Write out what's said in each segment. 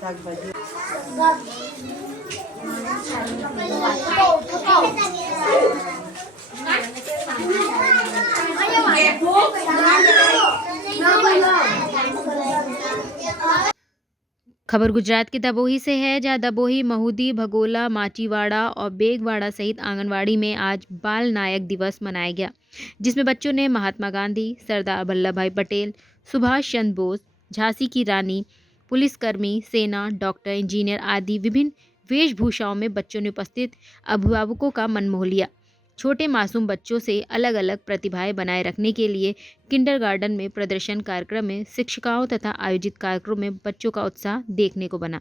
શાકભાજી खबर गुजरात के दबोही से है, जहां दबोही, महूदी, भगोला, माचीवाड़ा और बेगवाड़ा सहित आंगनवाड़ी में आज बाल नायक दिवस मनाया गया, जिसमें बच्चों ने महात्मा गांधी, सरदार वल्लभ भाई पटेल, सुभाष चंद्र बोस, झांसी की रानी, पुलिसकर्मी, सेना, डॉक्टर, इंजीनियर आदि विभिन्न वेशभूषाओं में बच्चों ने उपस्थित अभिभावकों का मन मोह लिया। छोटे मासूम बच्चों से अलग अलग प्रतिभाएं बनाए रखने के लिए किंडरगार्टन में प्रदर्शन कार्यक्रम में शिक्षिकाओं तथा आयोजित कार्यक्रम में बच्चों का उत्साह देखने को बना।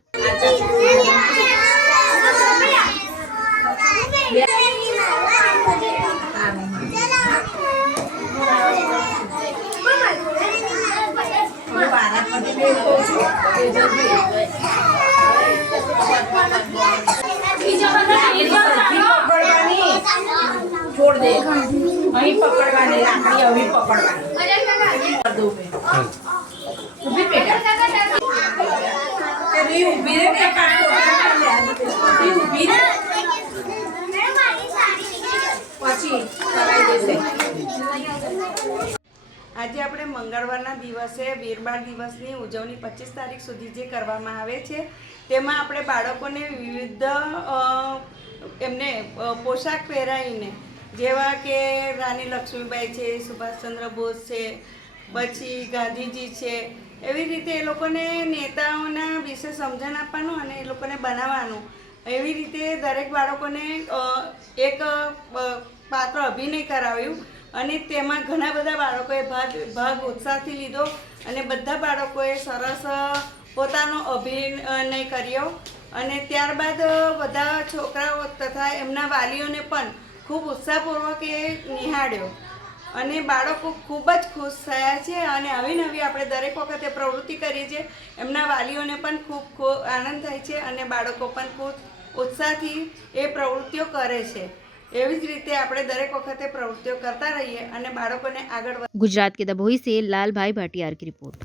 छोड़ दे वहीं पकड़वाने लाकड़ी अभी पकड़वानी कर दो उभी बेटा तेरी उभी रे बेटा तेरी उभी रे પછી કરાઈ દેશે। આજે આપણે મંગળવારના દિવસે વીરબાળ દિવસની ઉજવણી 25 તારીખ સુધી જે કરવામાં આવે છે તેમાં આપણે બાળકોને વિવિધ એમને પોશાક પહેરાવીને જેવા કે રાણી લક્ષ્મીબાઈ છે, સુભાષચંદ્ર બોઝ છે, પછી ગાંધીજી છે, એવી રીતે એ લોકોને નેતાઓના વિશે સમજણ આપવાનું અને એ લોકોને બનાવવાનું, એવી રીતે દરેક બાળકોને એક પાત્ર અભિનય કરાવ્યું અને તેમાં ઘણા બધા બાળકોએ ભાગ ઉત્સાહથી લીધો અને બધા બાળકોએ સરસ પોતાનો અભિનય કર્યો અને ત્યારબાદ બધા છોકરાઓ તથા એમના વાલીઓને પણ ખૂબ ઉત્સાહપૂર્વક એ નિહાળ્યો અને બાળકો ખૂબ જ ખુશ થયા છે અને આવી નવી આપણે દરેક વખતે પ્રવૃત્તિ કરીએ છીએ, એમના વાલીઓને પણ ખૂબ આનંદ થાય છે અને બાળકો પણ ખૂબ ઉત્સાહથી એ પ્રવૃત્તિઓ કરે છે। એવી જ રીતે આપણે દરેક વખતે પ્રવૃત્તિઓ કરતા રહીએ અને બાળકોને આગળ। गुजरात के दबोही से लाल भाई भाटियार की रिपोर्ट।